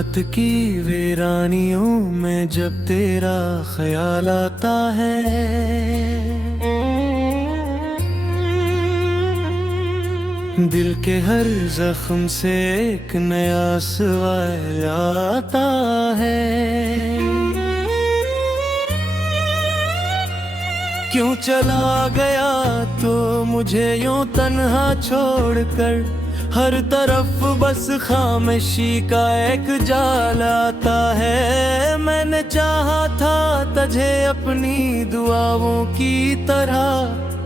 रात की वीरानियों में जब तेरा ख्याल आता है, दिल के हर जख्म से एक नया सवाल आता है। क्यों चला गया तो मुझे यूं तन्हा छोड़कर, हर तरफ बस खामोशी का एक जाल आता है। मैंने चाहा था तुझे अपनी दुआओं की तरह,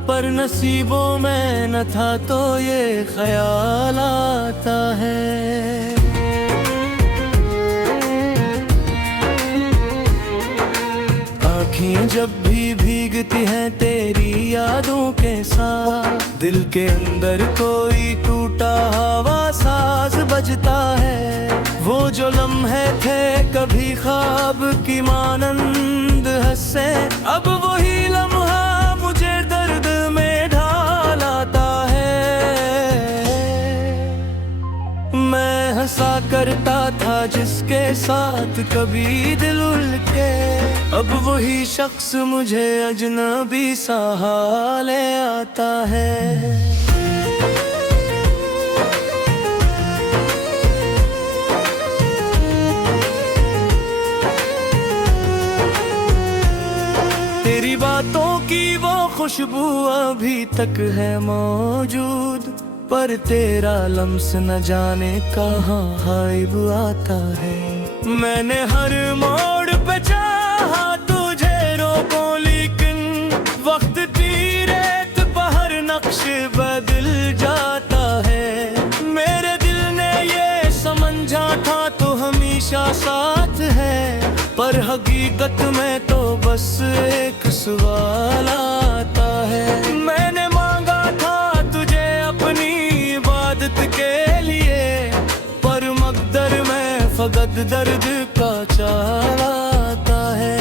पर नसीबों में न था तो ये ख्याल आता है। आँखें जब भी भीगती हैं तेरी यादों के साथ, दिल के अंदर कोई टूटा हवा साज बजता है। वो जो लम्हे थे कभी ख्वाब की मानंद हंसे, अब वही लम्हा मुझे दर्द में ढाल आता है। मैं हंसा करता था जिसके साथ कभी दिल उलझे, अब वही शख्स मुझे अजनबी सा हाल आता है। तेरी बातों की वो खुशबू अभी तक है मौजूद, पर तेरा लम्स न जाने कहाँ गायब आता है। मैंने हर मोड़ पे चाहा तुझे रोको, लेकिन वक्त की रेत पर नक्श बदल जाता है। मेरे दिल ने ये समझा था तो हमेशा साथ है, पर हकीकत में तो बस एक सवाल आता है। मैंने मांगा था तुझे अपनी इबादत के लिए, पर मकदर में फकत दर्द का चाल आता है।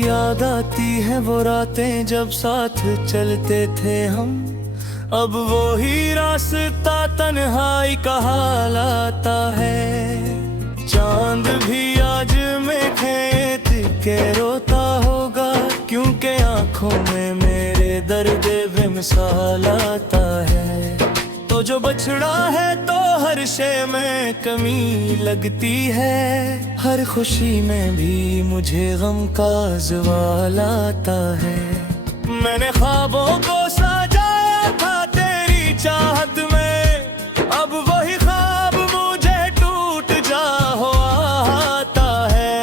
याद आती है वो रातें जब साथ चलते थे हम, अब वो ही रास्ता तन्हाई का हाल आता है। चांद भी आज में खेत के रोता होगा, क्योंकि आंखों में मेरे दर्द बेमिसाल आता है। तो जो बछड़ा है तो हर शय में कमी लगती है, हर खुशी में भी मुझे गम का ज़वाल आता है। मैंने ख्वाबों को सजाया था तेरी चाहत में, अब वही ख्वाब मुझे टूट जा हो आता है।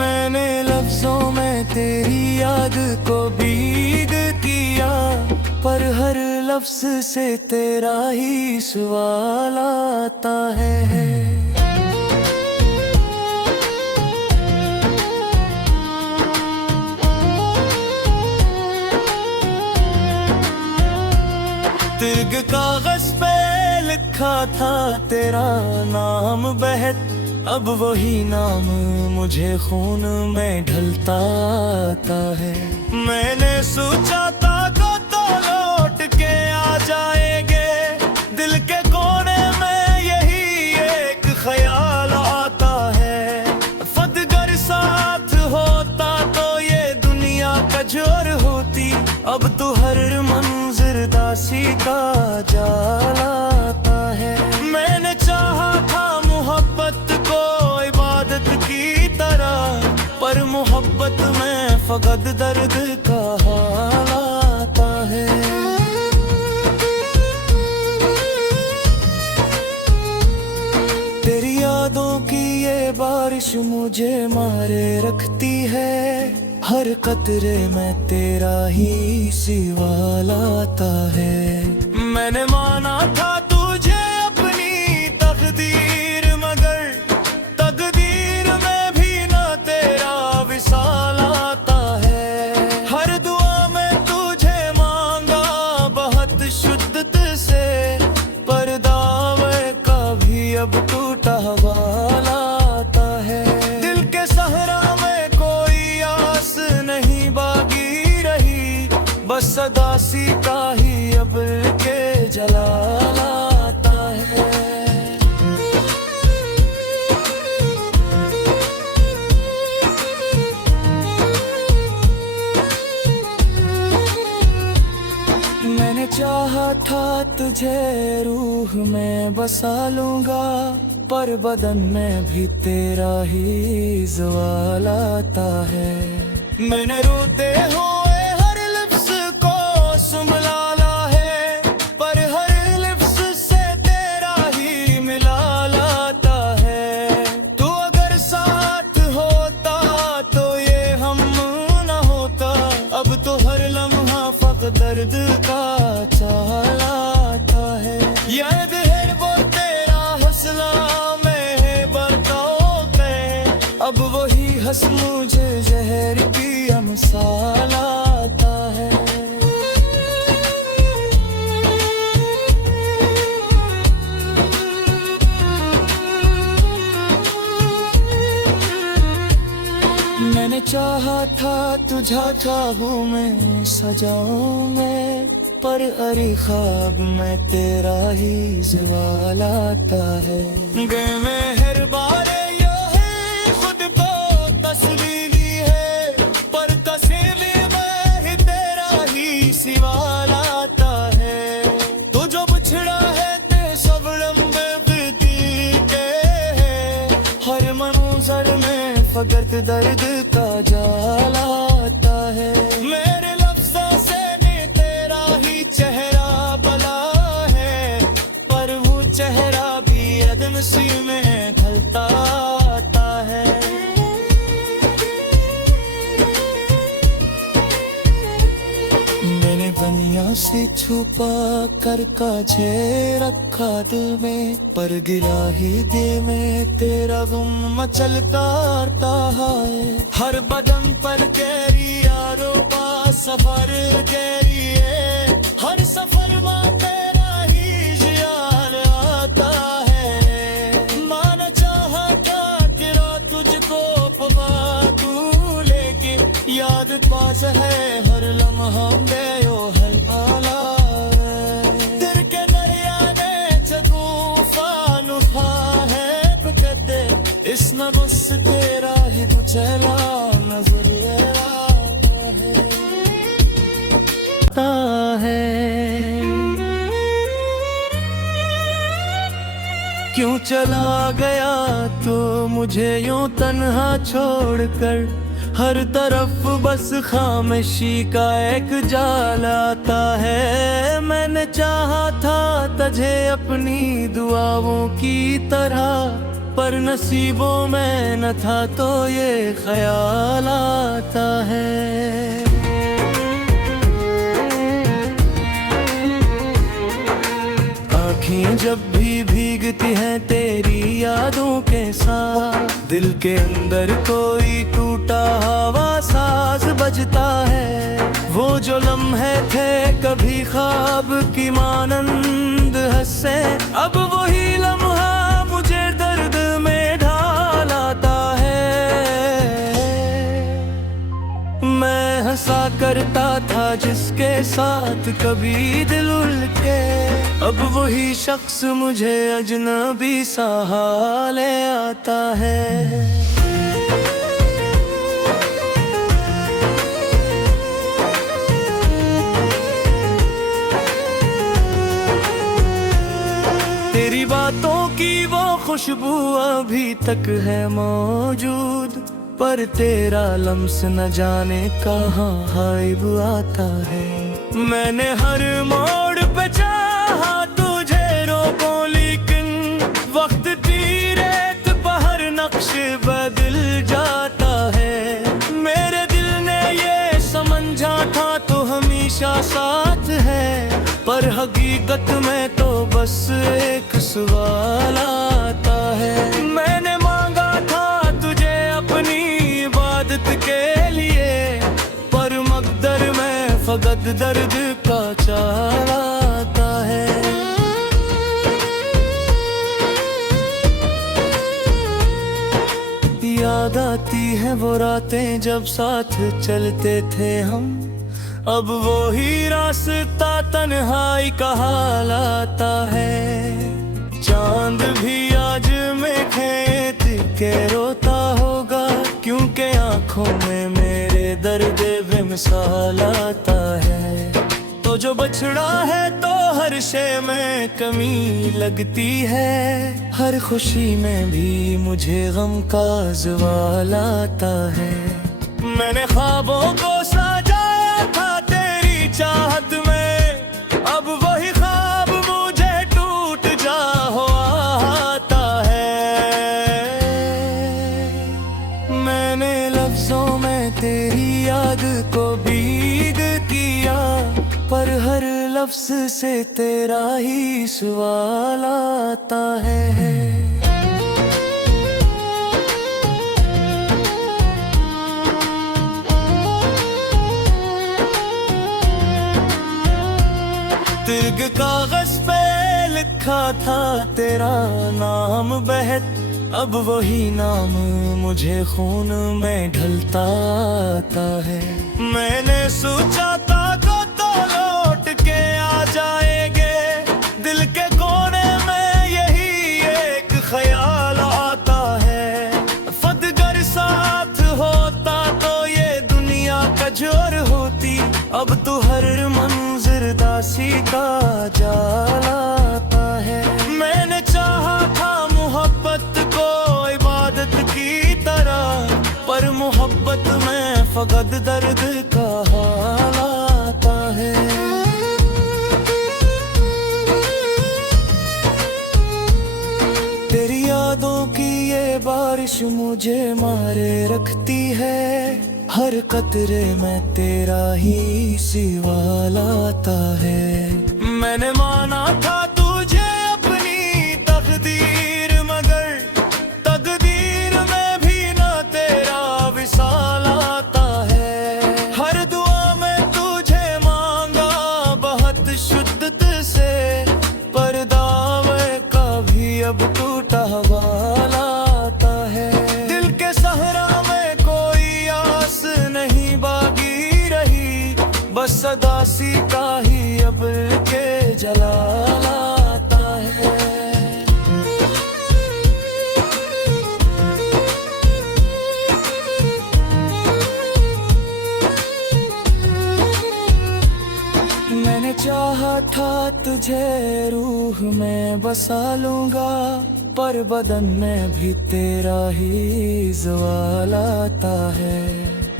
मैंने लफ्जों में तेरी याद को भीग किया, पर हर लफ्ज से तेरा ही सवाल आता है। तिरग कागज पे लिखा था तेरा नाम बेहद, अब वही नाम मुझे खून में ढलता आता है। मैंने सोचा था तो लौट के आ जाएंगे, दिल के कोने में यही एक ख्याल आता है। फतगर साथ होता तो ये दुनिया कजोर होती, अब तो हर मंजिर दासी का जाल आता है। मैंने चाहा था मोहब्बत को इबादत की तरह, पर मोहब्बत में फकत दर्द का हाल आता है। तेरी यादों की ये बारिश मुझे मारे रखती है, हर कतरे में तेरा ही सवाल आता है। मैंने माना था तुझे अपनी तकदीर, मगर तकदीर में भी ना तेरा विसाल आता है। हर दुआ में तुझे मांगा बहुत शिद्दत से, पर दावे का भी अब टूटा हवाल आता है। दिल के सहरा में कोई आस नहीं बाकी रही, बस उदासी का ही अब के जला लाता है। मैंने चाहा था तुझे रूह में बसा लूंगा, पर बदन में भी तेरा ही ज़वाल आता है। मैंने रोते हुए हर लिप्स को संभला है, पर हर लिप्स से तेरा ही मिला लाता है। तू अगर साथ होता तो ये हम न होता, अब तो हर लम्हा फक़्त दर्द का चाहता है। याद है वो तेरा हौसला में बरताओ गए, अब वही हंस मुझे जहर पिया मिसाल आता है। मैंने चाहा था तुझा ख्वाबों में सजाऊं मैं, पर अरे ख्वाब में तेरा ही ज़वाल आता है। गए मेहरबारे यो है खुद को तस्वीरी है, पर तस्वीर में ही तेरा ही सिवाल आता है। तो जो बिछड़ा है ते सब लम्बे बिती के है, हर मंजर में फकत दर्द का जाल आता है। मेरे लफ्ज़ों से ने तेरा ही चेहरा बला है, पर वो चेहरा भी अदमसी में ढलता आता है। मैंने बनिया से छुपा कर काजे रखा दिल में, पर गिरा ही दे में तेरा गुम मचलता है। हर बदन पर गहरी यारों का सफर गहरी है, हर सफर में तेरा ही ज़ियार आता है। मान चाहा था कि रात तुझको पवा तू, लेकिन याद पास है हर लम्हा में यो हर आला। दिल के दरिया ने चतूफान उठा है पकड़े, इस नबस तेरा ही कुचला नजर है। क्यों चला गया तो मुझे यूं तन्हा छोड़कर, हर तरफ बस खामोशी का एक जाल आता है। मैंने चाहा था तुझे अपनी दुआओं की तरह, पर नसीबों में न था तो ये ख्याल आता है। आँखें जब भी भीगती हैं तेरी यादों के साथ, दिल के अंदर कोई टूटा हवा साज बजता है। वो जो लम्हे थे कभी ख्वाब की मानंद हंसे, अब वही लम्हा मुझे दर्द में ढाल आता है। मैं हंसा करता था जिसके साथ कभी दिल उलटे, अब वही शख्स मुझे अजनबी सा हाल आता है। तेरी बातों की वो खुशबू अभी तक है मौजूद, पर तेरा लम्स न जाने कहाँ गायब आता है। मैंने हर मोड़ पे चाहा तुझे रोको, लेकिन वक्त की रेत पर हर नक्श बदल जाता है। मेरे दिल ने ये समझा था तो हमेशा साथ है, पर हकीकत में तो बस एक सवाल आता है। मैंने मांगा था तुझे अपनी इबादत के लिए, पर मकदर में फकत दर्द का चाल आता है। याद आती है वो रातें जब साथ चलते थे हम, अब वो ही रास्ता तन्हाई का हालाता है। चांद भी आज में खेत के रोता होगा, क्योंकि आंखों में मेरे दर्द बेमिसाल आता है। तो जो बछड़ा है तो हर शय में कमी लगती है, हर खुशी में भी मुझे गम का ज़वाल आता है। मैंने ख्वाबों को सजाया था तेरी चाहत में, अब वही ख्वाब मुझे टूट जा हो आता है। मैंने लफ्जों में तेरी याद को भीग किया, पर हर लफ्ज से तेरा ही सवाल आता है। तिर्ग कागज पे लिखा था तेरा नाम बेहद, अब वही नाम मुझे खून में ढलता आता है। मैंने सोचा था तो लौट के आ जाएंगे, दिल के कोने में यही एक ख्याल आता है। फतगर साथ होता तो ये दुनिया कजोर होती, अब तो हर मंजिर दासी का जाल आता है। मैंने चाहा था मोहब्बत को इबादत की तरह, पर मोहब्बत में फकत दर्द का हाल आता है। तेरी यादों की ये बारिश मुझे मारे रखती है, हर कतरे में तेरा ही सिवाल आता है। मैंने माना था तुझे अपनी तकदीर, मगर तकदीर में भी ना तेरा विसाल आता है। हर दुआ में तुझे मांगा बहुत शिद्दत से, पर दावे का भी अब टूटा हवाल आता है। दिल के सहरा में कोई आस नहीं बाकी रही, बस सदासी का ही अब के जलाल आता है। मैंने चाहा था तुझे रूह में बसा लूंगा, पर बदन में भी तेरा ही ज़वाल आता है।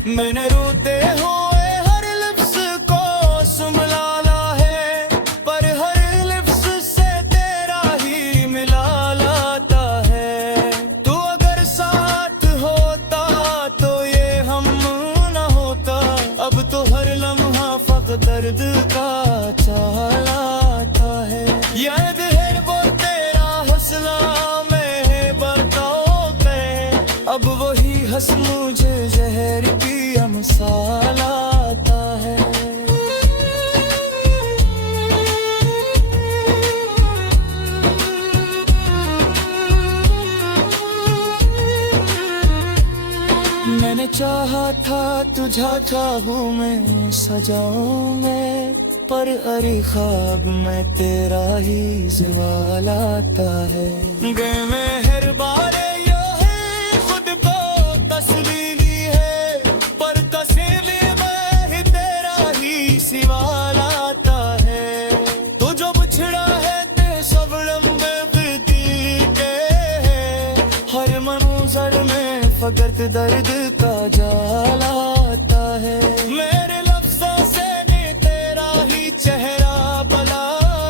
मैंने रोते हुए हर लिप्स को सुमलाला है, पर हर लिप्स से तेरा ही मिलाल आता है। तू अगर साथ होता तो ये हम न होता, अब तो हर लम्हा फक़्त दर्द का चाल आता है। याद है वो तेरा हौसला में है बरताओ पे, अब वही हंस मुझे जहर की अमसाल आता है। मैंने चाहा था तुझा ख्वाबों में सजाऊं मैं, पर अरे ख्वाब में तेरा ही ज़वाल आता है। गए मेहरबारे यो है खुद को तस्लीली है, पर तस्लीली में ही तेरा ही सिवाल आता है। तो जो बिछड़ा है ते सब लम्बे बिती के है, हर मंजर में फकत दर्द का जाल आता है। मेरे लफ्ज़ों से ने तेरा ही चेहरा बला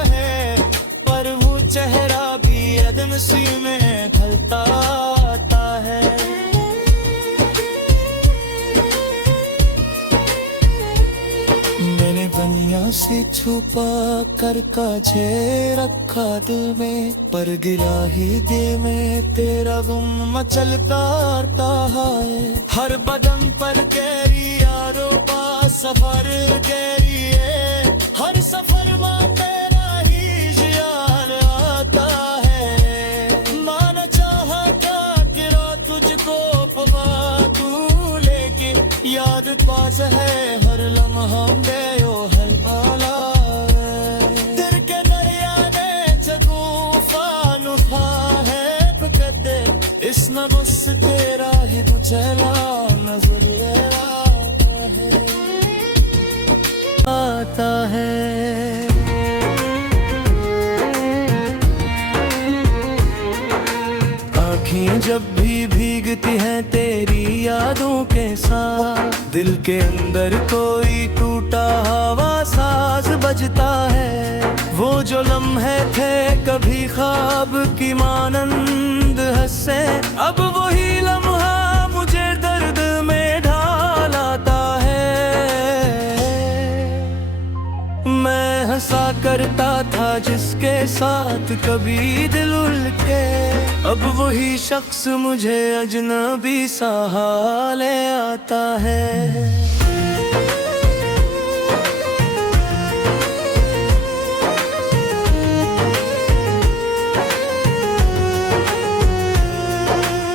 है, पर वो चेहरा भी अदमसी में ढलता आता है। मैंने बनिया से छुपा कर काछे रखा दिल में, पर गिरा ही दिल में तेरा गुम मचलता है। हर बदन पर कैरी यारो पा सफर कैरी है, हर सफर में तेरा ही जियान आता है। मान चाहा था गिरा तुझको पवा तू, लेकिन याद पास है हर लम्हा मेरे बस न बस तेरा ही तो चला नजर आता है। आँखें जब भी भीगती हैं तेरी यादों के साथ, दिल के अंदर कोई टूटा हवा साज बजता है। वो जो लम्हे थे कभी ख्वाब की मानंद हंसे, अब वही लम्हा मुझे दर्द में ढाल आता है। मैं हंसा करता था जिसके साथ कभी दिल उलझे, अब वही शख्स मुझे अजनबी सा हाले आता है।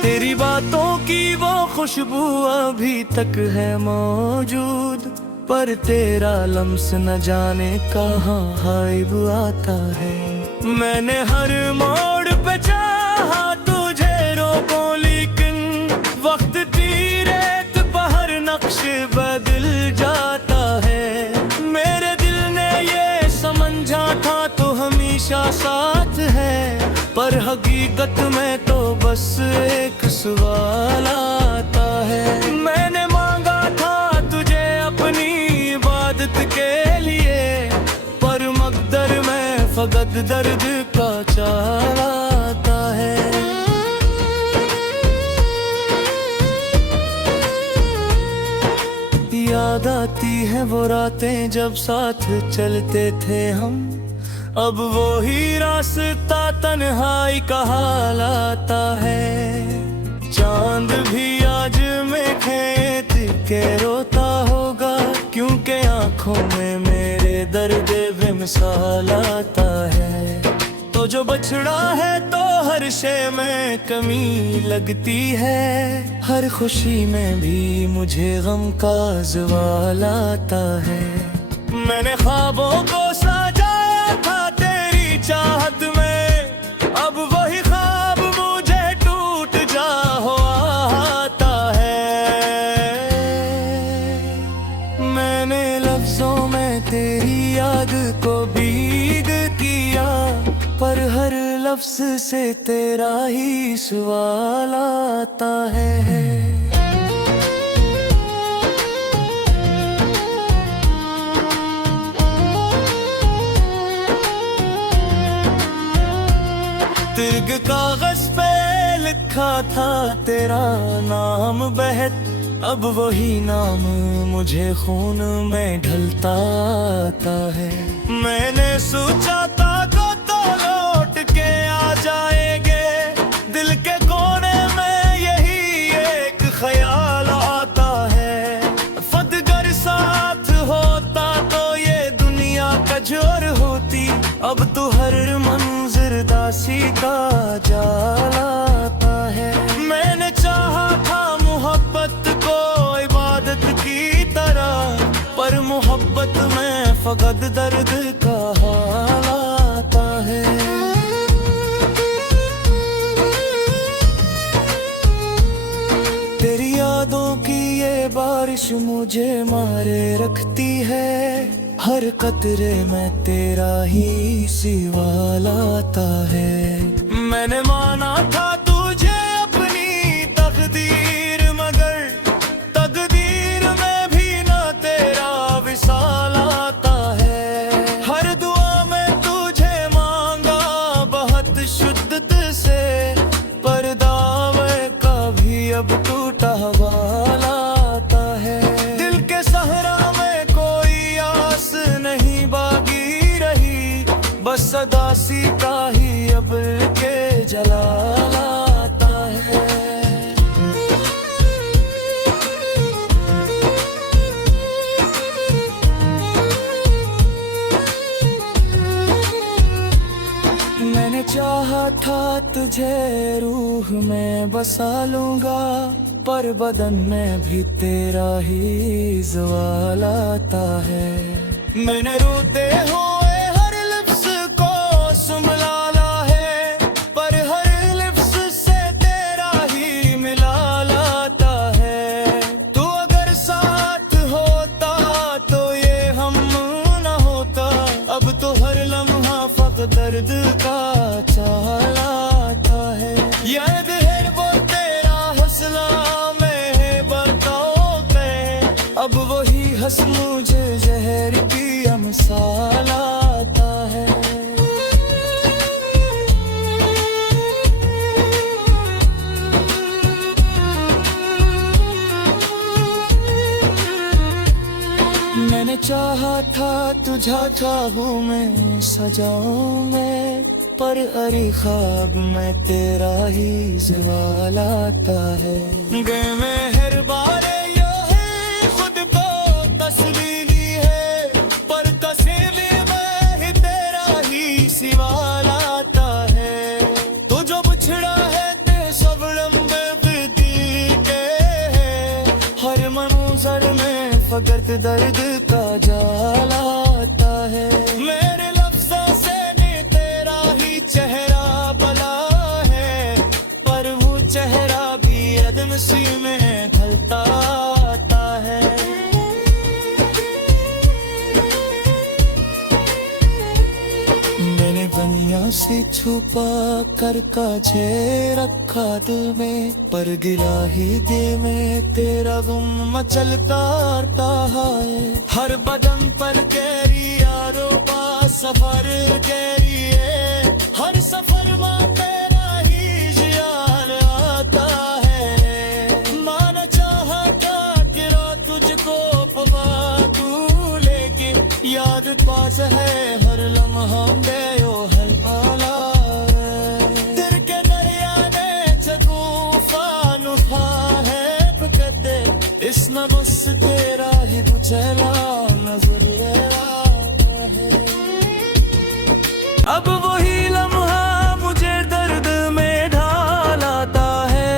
तेरी बातों की वो खुशबू अभी तक है मौजूद, पर तेरा लम्स न जाने कहाँ गायब आता है। मैंने हर मोड़ पे चाहा तुझे रोको, लेकिन वक्त तीरेत पहर नक्श बदल जाता है। मेरे दिल ने ये समझा था तो हमेशा साथ है, पर हकीकत में तो बस एक सवाल आता है। मैंने मांगा था तुझे अपनी इबादत के लिए, पर मकदर में फकत दर्द का चाल आता है। याद आती है वो रातें जब साथ चलते थे हम, अब वो ही रास्ता तन्हाई का हाल आता है। चांद भी आज में खेत के रोता होगा, क्योंकि आंखों में मेरे दर्द बेमिसाल आता है। तो जो बछड़ा है तो हर शय में कमी लगती है, हर खुशी में भी मुझे गम का ज़वाल आता है। मैंने ख्वाबों को सजाया था तेरी चाहत में, अब वही ख्वाब मुझे टूट जा हो आता है। मैंने लफ्जों में तेरी याद को भीग किया, पर हर लफ्ज से तेरा ही सवाल आता है। तिर्ग कागज पे लिखा था तेरा नाम बहत, अब वही नाम मुझे खून में ढलता आता है। मैंने सोचा था तो लौट के आ जाएंगे, दिल के कोने में यही एक ख्याल आता है। फतगर साथ होता तो ये दुनिया कजोर होती, अब तो हर मंजिर दासी का जाल आता है। मैंने चाहा था मोहब्बत को इबादत की तरह, पर मोहब्बत में फकत दर्द का हाल आता है। तेरी यादों की ये बारिश मुझे मारे रखती है, हर कतरे में तेरा ही सवाल आता है। मैंने माना था तुझे अपनी तकदीर, मगर तकदीर में भी ना तेरा विसाल आता है। हर दुआ में तुझे मांगा बहुत शुद्दत से, पर दावे का भी अब टूटा हवाल आता है। दिल के सहरा में कोई आस नहीं बाकी रही, बस सदासी का ही अब के जलाल आता है। मैंने चाहा था तुझे रूह में बसा लूंगा, पर बदन में भी तेरा ही ज़वाल आता है। मैंने रोते हुए हर लिफ्ज़ को संभला है, पर हर लिफ्ज़ से तेरा ही बस मुझे जहर की मिसाल आता है। मैंने चाहा था तुझा ख्वाबों में सजाऊं मैं, पर अरे ख्वाब में तेरा ही ज़वाल आता है। मेहरबारे यो है खुद को तस्वीरी है, पर तस्वीर में ही तेरा ही सवाल आता है। तो जो बिछड़ा है ते सब लम्बे फिरती के है, हर मंजर में फकत दर्द का जाल आता है। मेरे लफ्ज़ों से ने तेरा ही चेहरा बला है, पर वो चेहरा भी अदमसी में ढलता आता है। मैंने बनिया से छुपा कर काछे रखा दिल में, पर गिरा ही दे में तेरा गुम मचलता है। हर बदन पर कैरी यारो पा सफर कैरी है, हर सफर में तेरा ही ख्याल आता है। मान चाहा था कि रात तुझको पवा तू, लेकिन याद पास है हर लम्हा में ओ हर पाला। दिल के दरिया ने चकूफान उठा है पकते, इस न बस तेरा ही बुझला नजर है। अब वही लम्हा मुझे दर्द में ढाल आता है।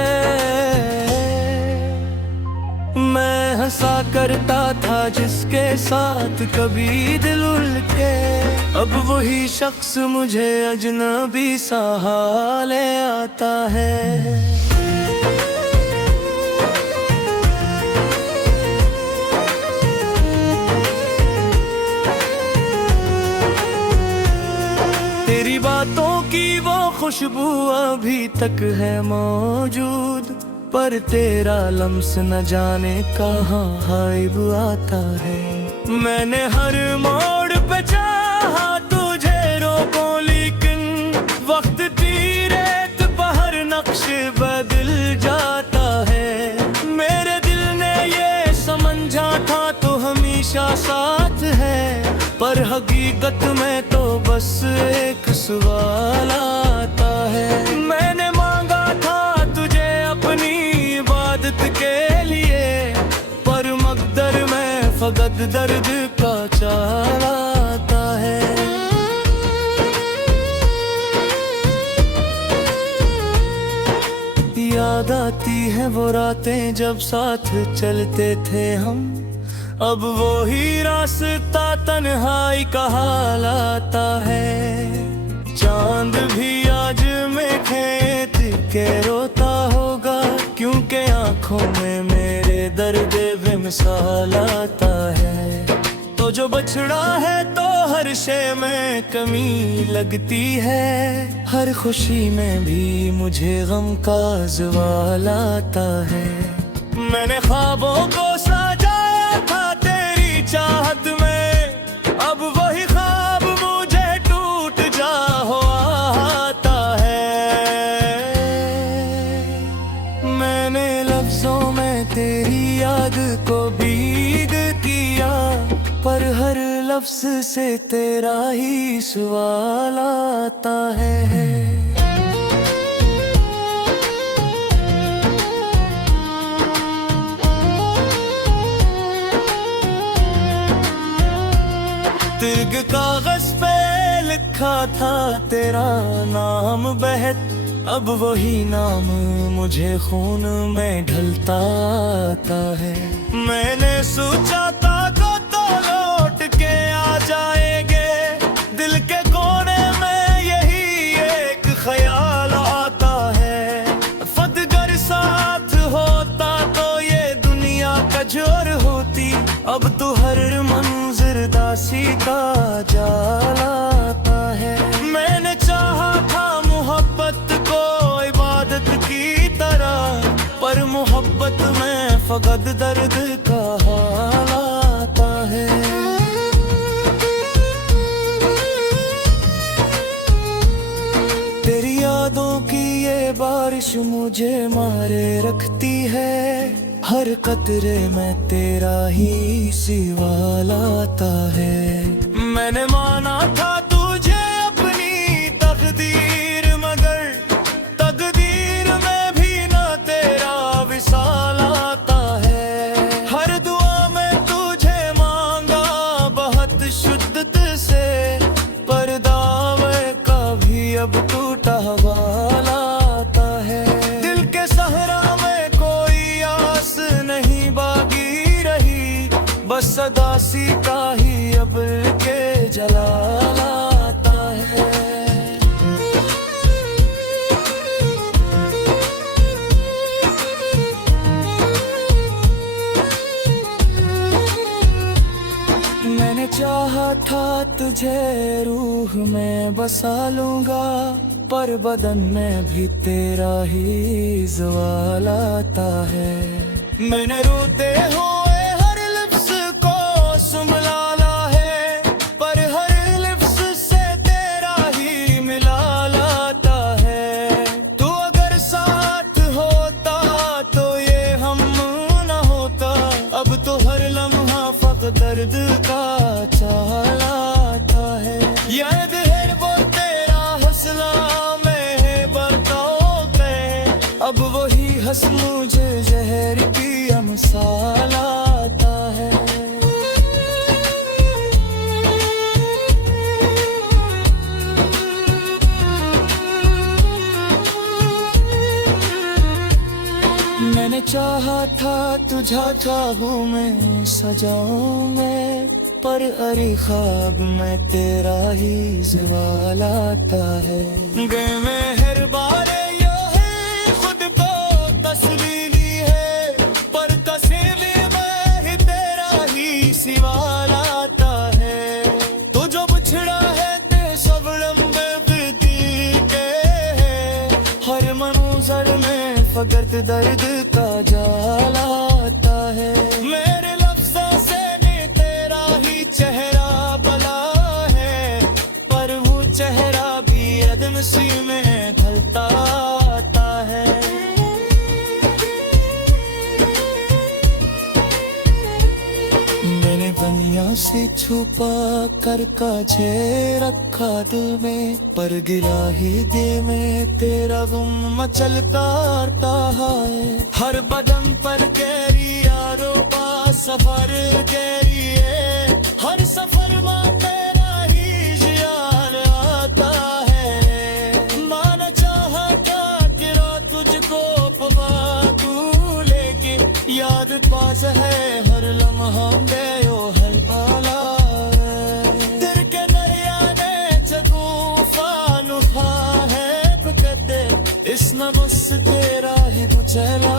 मैं हंसा करता था जिसके साथ कभी दिल उलझे, अब वही शख्स मुझे अजनबी सा हाल आता है। तेरी बातों की वो खुशबू अभी तक है मौजूद, पर तेरा लम्स न जाने कहाँ गायब आता है। मैंने हर मोड़ पे चाहा तुझे रोको, लेकिन वक्त तीरेत बहर नक्श बदल जाता है। मेरे दिल ने ये समझा था तो हमेशा साथ है, पर हकीकत में तो बस एक सवाल आता है। मैंने मांगा था तुझे अपनी इबादत के लिए, पर मकदर में फकत दर्द का चाल आता है। याद आती है वो रातें जब साथ चलते थे हम, अब वो ही रास्ता तन्हाई का हाल आता है। चांद भी आज में खेत के रोता होगा, क्योंकि आंखों में मेरे दर्द बेमिसाल आता है। तो जो बछड़ा है तो हर शय में कमी लगती है, हर खुशी में भी मुझे गम का ज़वाल आता है। मैंने ख्वाबों को सजाया था तेरी चाहत में, अब वही ख्वाब मुझे टूट जा हो आता है। मैंने लफ्जों में तेरी याद को भीग किया, पर हर लफ्ज से तेरा ही सवाल आता है। तिर्ग कागज पे लिखा था तेरा नाम बेहद, अब वही नाम मुझे खून में ढलता आता है। मैंने सोचा था तो लौट के आ जाएंगे, दिल के कोने में यही एक ख्याल आता है। फतगर साथ होता तो ये दुनिया कजोर होती, अब तो हर मंजिर दासी का जाल आता है। मैंने चाहा था मोहब्बत को इबादत की तरह, पर मोहब्बत में फकत दर्द का हाल आता बारिश मुझे मारे रखती है, हर कतरे में तेरा ही सिवा लाता है। मैंने माना था तुझे अपनी तकदीर, मगर तकदीर में भी ना तेरा विसाल आता है। हर दुआ में तुझे मांगा बहुत शुद्दत से, पर दावे का भी अब टूटा वाला आता है। दिल के सहरा में कोई आस नहीं बाकी रही, बस सदा सी का ही अब के जलाल आता है। मैंने चाहा था तुझे रूह में बसा लूंगा, पर बदन में भी तेरा ही ज़वाल आता है। मैंने रोते हुए हर लिप्स को सुंभला है, पर हर लिप्स से तेरा ही मिला लाता है। तू अगर साथ होता तो ये हम न होता, अब तो हर लम्हा फक़्त दर्द का चाल आता है। याद है वो तेरा हौसला में है बरताओ पे, अब वही हंस मुझे जहर की अमसाल आता है। मैंने चाहा था तुझा ख्वाबों में सजाऊं मैं, पर अरे ख्वाब में तेरा ही ज़वाल आता है। मेहरबाने यो है खुद को तस्लीली है, पर तस्लीली में ही तेरा ही सिवाल आता है। तो जो बिछड़ा है ते सब लंबे बीती के है, हर मंजर में फकत दर्द का जाल आता है। मेरे लफ्ज़ों से ने तेरा ही चेहरा बला है, पर वो चेहरा भी अदमसी में ढलता आता है। मैंने बनिया से छुपा कर काछे रखा दिल में, पर गिरा ही दे में तेरा गुम मचलता है। हर बदन पर गहरी यारों का सफर गहरी है, हर सफर में तेरा ही याद आता है। माना चाहा क्या गिरा तुझको पवा तू लेके, याद पास है हर लम्हा गयो हर पाला। दिल के दरिया ने तूफान उठा है, इस नबस तेरा ही कुचला